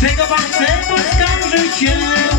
Czego pan chce, się.